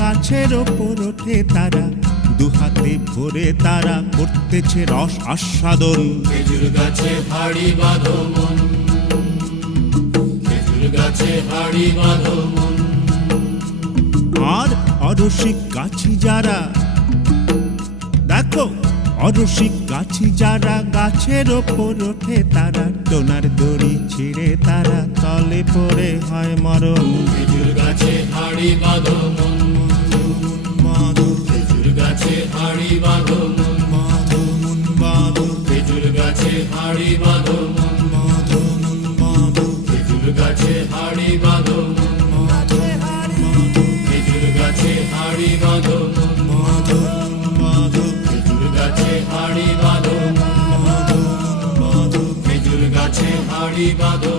গাছের ওপর ওঠে তারা, দুহাতে ভরে তারা করতেছে রস আস্বাদন। খেজুর গাছে হাড়ি বাঁধো মন, খেজুর গাছে হাড়ি বাঁধো মন। আর অরসিক গাছি যারা, দেখো অরসিক গাছি যারা, গাছের ওপর ওঠে তারা, টোনার দড়ি ছিঁড়ে তারা তলে পড়ে হয় মরণ। খেজুর গাছে হাড়ি বাঁধো মন, খেজুর গাছে হাড়ি বাঁধো মন, খেজুর গাছে হাড়ি বাঁধো মন, খেজুর গাছে হাড়ি বাঁধো মন, খেজুর গাছে হাড়ি বাঁধো মন, খেজুর গাছে হাড়ি বাঁধো মন, খেজুর গাছে হাড়ি বাঁধো।